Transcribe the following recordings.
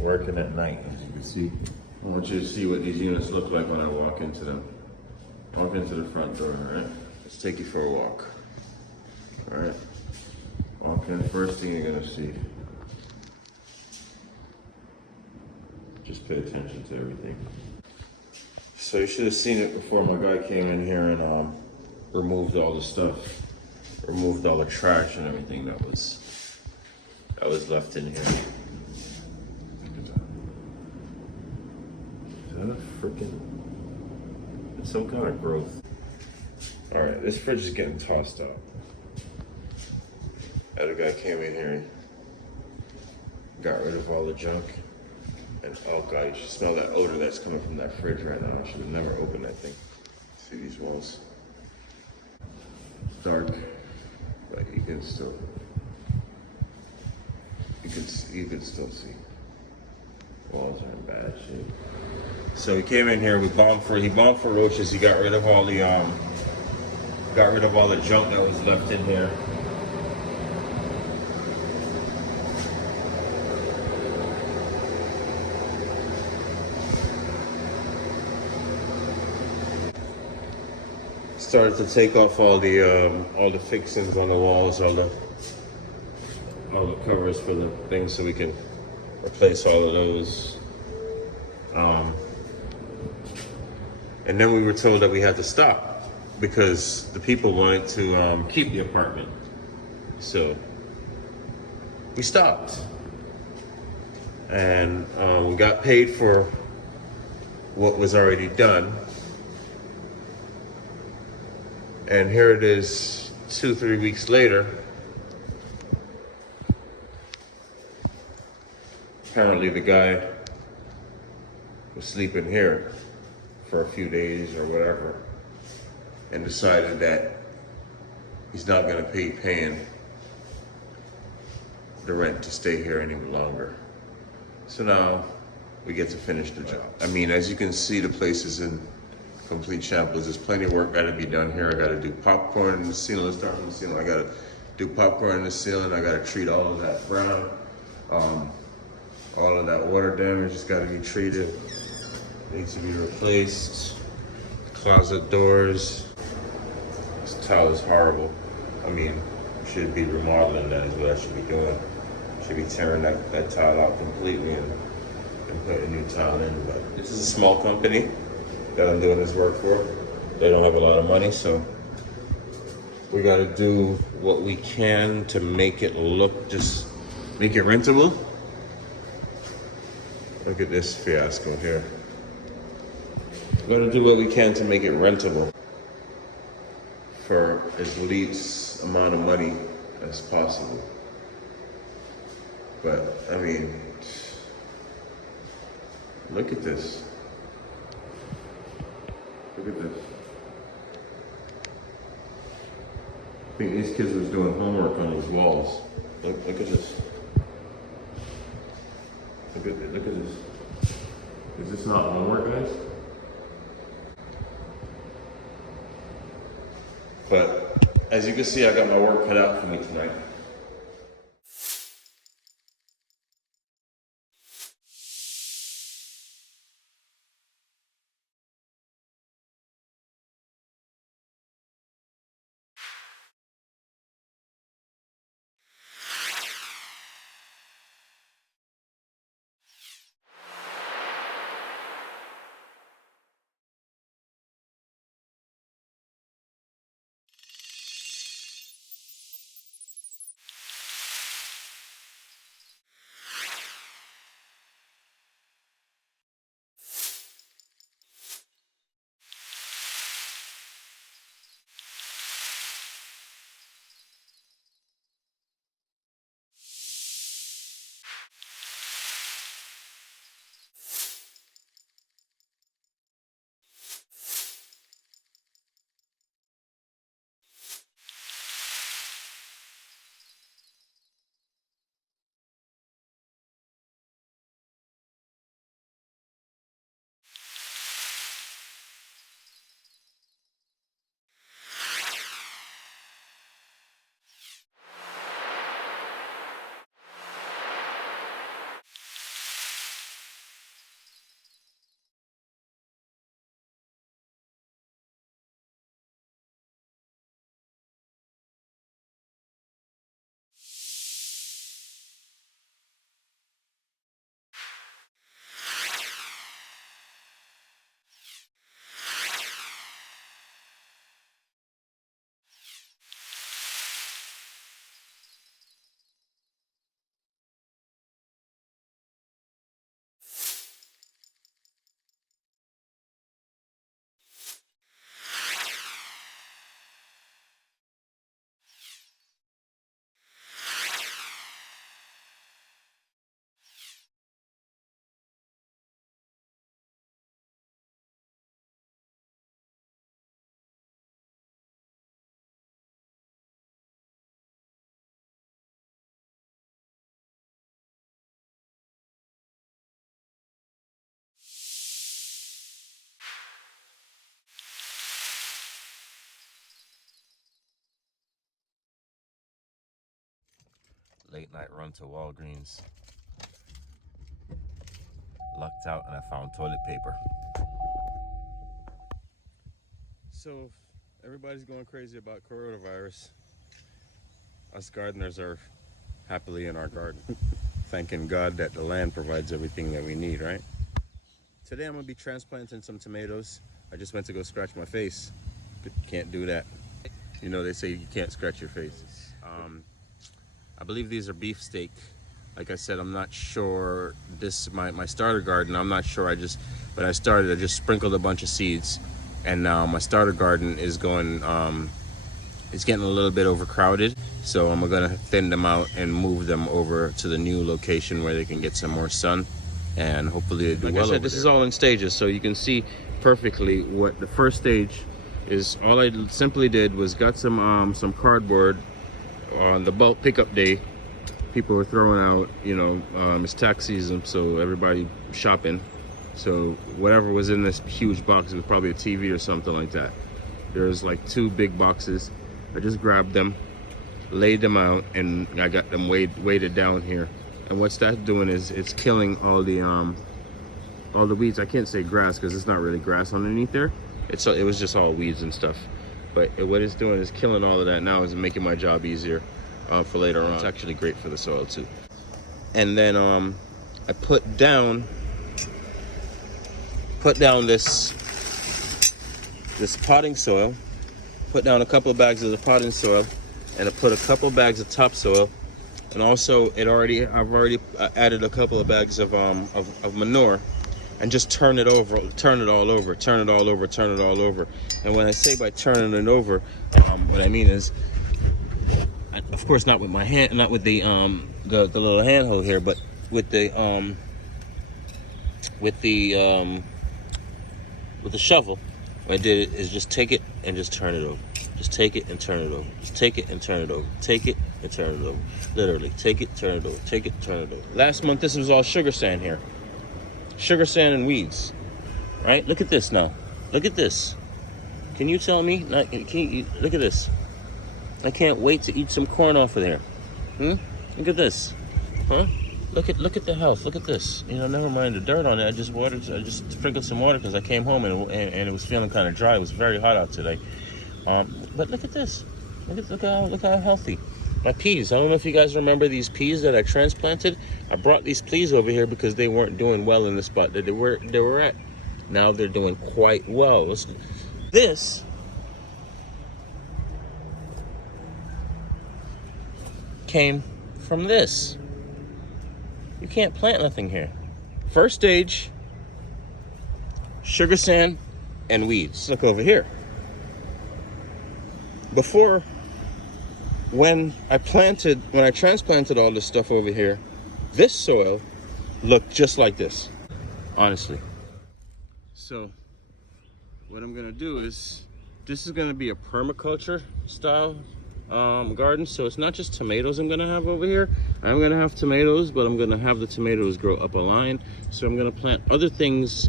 working at night, as you can see. I want you to see what these units look like when I walk into them. Walk into the front door, all right? Let's take you for a walk. All right? Walk in, first thing you're gonna see. Just pay attention to everything. So you should have seen it before my guy came in here and removed all the stuff. Removed all the trash and everything that was left in here. Look at that. Is that a freaking... It's some kind of growth. All right, this fridge is getting tossed out. Other guy came in here and got rid of all the junk. And oh God, you should smell that odor that's coming from that fridge right now. I should have never opened that thing. See these walls? It's dark, but you can still still see. Walls are in bad shape. So he came in here. He bombed for roaches. He got rid of all the junk that was left in here. Started to take off all the fixings on the walls, all the covers for the things, so we can replace all of those. And then we were told that we had to stop because the people wanted to keep the apartment. So we stopped, and we got paid for what was already done. And here it is 2-3 weeks later. Apparently the guy was sleeping here for a few days or whatever and decided that he's not gonna be paying the rent to stay here any longer. So now we get to finish the job. I mean, as you can see, the place is in complete shambles. There's plenty of work gotta be done here. I gotta do popcorn in the ceiling. Let's start from the ceiling. I gotta do popcorn in the ceiling. I gotta treat all of that brown. All of that water damage has gotta be treated. Needs to be replaced. Closet doors. This tile is horrible. I mean, should be remodeling. That is what I should be doing. Should be tearing that tile out completely and putting a new tile in. But this is a small company that I'm doing this work for. They don't have a lot of money, so we gotta do what we can to make it look, just make it rentable. Look at this fiasco here. We gotta do what we can to make it rentable for as least amount of money as possible. But I mean, look at this. Look at this. I think these kids was doing homework on these walls. Look at this. Look at this. Is this not homework, guys? But as you can see, I got my work cut out for me tonight. Late night run to Walgreens. Lucked out and I found toilet paper. So everybody's going crazy about coronavirus. Us gardeners are happily in our garden, thanking God that the land provides everything that we need, right? Today I'm gonna be transplanting some tomatoes. I just went to go scratch my face. Can't do that. You know, they say you can't scratch your face. I believe these are beefsteak. Like I said, I'm not sure. This my starter garden. I'm not sure. When I started, I just sprinkled a bunch of seeds, and now my starter garden is going. It's getting a little bit overcrowded, so I'm gonna thin them out and move them over to the new location where they can get some more sun, and hopefully they do well. Like I said, this is all in stages, so you can see perfectly what the first stage is. All I simply did was got some cardboard on the bulk pickup day. People were throwing out, you know, it's tax season, so everybody shopping. So whatever was in this huge box, it was probably a TV or something like that. There's like 2 big boxes. I just grabbed them, laid them out, and I got them weighted down here. And what's that doing is it's killing all the weeds. I can't say grass because it's not really grass underneath there. It was just all weeds and stuff. But what it's doing is killing all of that now, is making my job easier for later on. It's actually great for the soil too. And then I put down this potting soil. Put down a couple of bags of the potting soil, and I put a couple bags of topsoil, and also I've already added a couple of bags of manure, and just turn it all over. And when I say by turning it over, what I mean is, of course, not with my hand, not with the little handhold here, but with the shovel. What I did is just take it and just turn it over. Just take it and turn it over. Just take it and turn it over. Take it and turn it over. Literally, take it, turn it over. Take it, turn it over. Last month, this was all sugar sand here. Sugar sand and weeds, right? Look at this now. Look at this. Can you tell me? Look at this. I can't wait to eat some corn off of there. Look at this. Huh? Look at the house. Look at this. You know, never mind the dirt on it. I just sprinkled some water because I came home and it was feeling kind of dry. It was very hot out today. But look at this. Look how healthy. My peas. I don't know if you guys remember these peas that I transplanted. I brought these peas over here because they weren't doing well in the spot that they were at. Now they're doing quite well. This came from this. You can't plant nothing here. First stage, sugar sand and weeds. Look over here. Before, when I transplanted all this stuff over here, this soil looked just like this, honestly. So what I'm gonna do is, this is gonna be a permaculture style garden. So it's not just tomatoes I'm gonna have over here. I'm gonna have tomatoes, but I'm gonna have the tomatoes grow up a line. So I'm gonna plant other things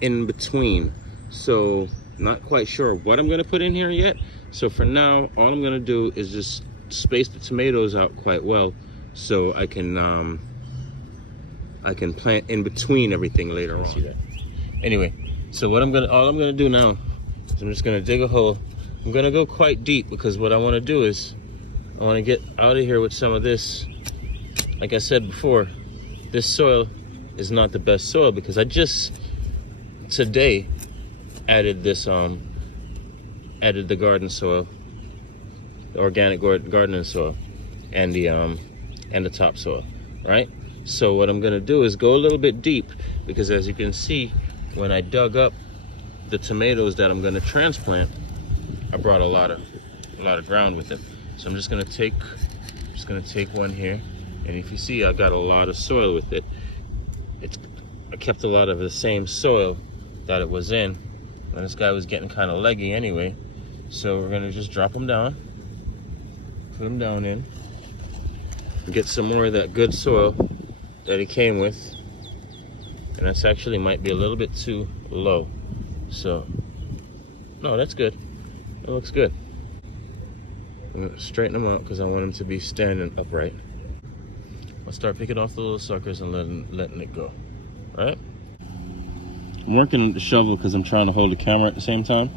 in between. So not quite sure what I'm gonna put in here yet. So for now, all I'm gonna do is just space the tomatoes out quite well, so I can plant in between everything later on. See that? Anyway, so all I'm gonna do now is I'm just gonna dig a hole. I'm gonna go quite deep because what I want to do is I want to get out of here with some of this. Like I said before, this soil is not the best soil because I just today added this added the garden soil, the organic gardening soil, and the topsoil, right? So what I'm gonna do is go a little bit deep because, as you can see, when I dug up the tomatoes that I'm gonna transplant, I brought a lot of ground with it. So I'm just gonna take one here, and if you see, I got a lot of soil with it. I kept a lot of the same soil that it was in, and this guy was getting kind of leggy anyway. So we're gonna just drop them down, put them down in, and get some more of that good soil that he came with. And that's actually might be a little bit too low. So, no, that's good. It looks good. I'm gonna straighten them out because I want them to be standing upright. I'll start picking off the little suckers and letting it go. Right? I'm working with the shovel because I'm trying to hold the camera at the same time.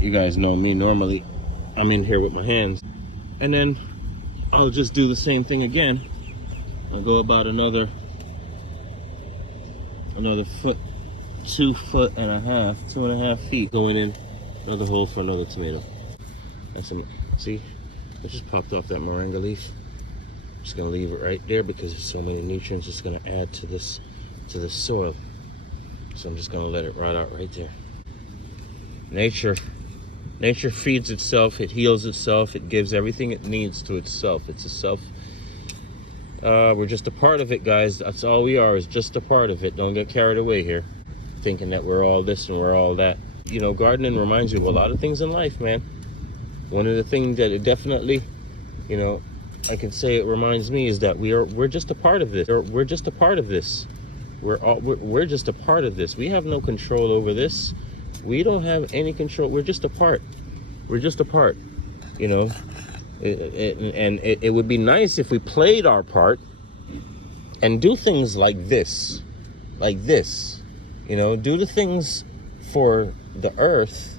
You guys know me, normally I'm in here with my hands. And then I'll just do the same thing again. I'll go about another foot, 2.5 feet, going in another hole for another tomato. See, I just popped off that moringa leaf. I'm just gonna leave it right there because there's so many nutrients it's gonna add to this soil. So I'm just gonna let it rot out right there. Nature feeds itself, it heals itself, it gives everything it needs to itself. It's a self. We're just a part of it, guys. That's all we are, is just a part of it. Don't get carried away here, thinking that we're all this and we're all that. You know, gardening reminds you of a lot of things in life, man. One of the things that it definitely, you know, I can say it reminds me is that we're just a part of this. We're just a part of this. We're just a part of this. We have no control over this. We don't have any control. We're just a part. We're just a part, you know. It would be nice if we played our part and do things like this, you know, do the things for the earth,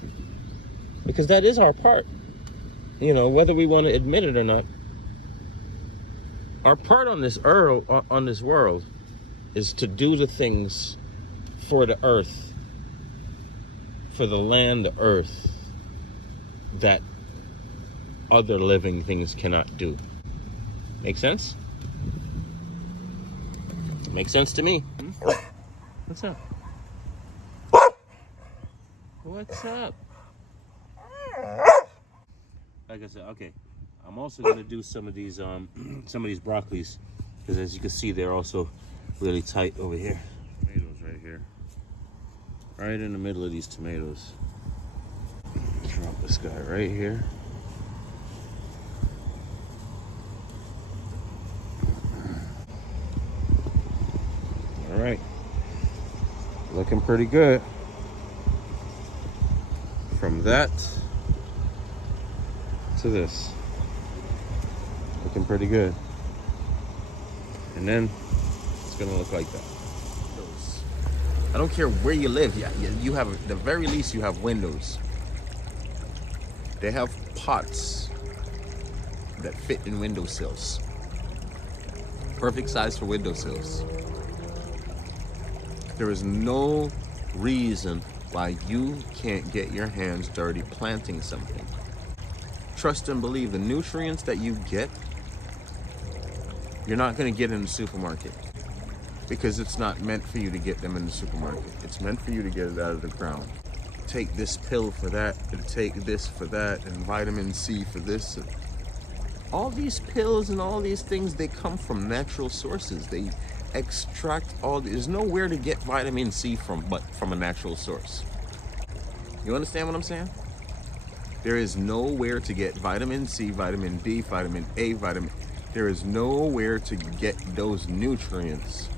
because that is our part, you know, whether we want to admit it or not. Our part on this world is to do the things for the earth, for the land, the earth, that other living things cannot do. Make sense? Makes sense to me. What's up? What's up? Like I said, okay. I'm also gonna do some of these broccolis, because as you can see, they're also really tight over here. Tomatoes right here, right in the middle of these tomatoes. Drop this guy right here. All right, looking pretty good. From that to this, looking pretty good. And then it's gonna look like that. I don't care where you live, you have, at the very least, you have windows. They have pots that fit in windowsills. Perfect size for windowsills. There is no reason why you can't get your hands dirty planting something. Trust and believe, the nutrients that you get, you're not going to get in the supermarket, because it's not meant for you to get them in the supermarket. It's meant for you to get it out of the ground. Take this pill for that, and take this for that, and vitamin C for this. All these pills and all these things, they come from natural sources. They extract there's nowhere to get vitamin C from but from a natural source. You understand what I'm saying? There is nowhere to get vitamin C, vitamin D, vitamin A, there is nowhere to get those nutrients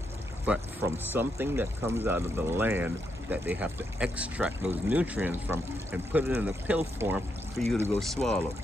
but from something that comes out of the land that they have to extract those nutrients from and put it in a pill form for you to go swallow.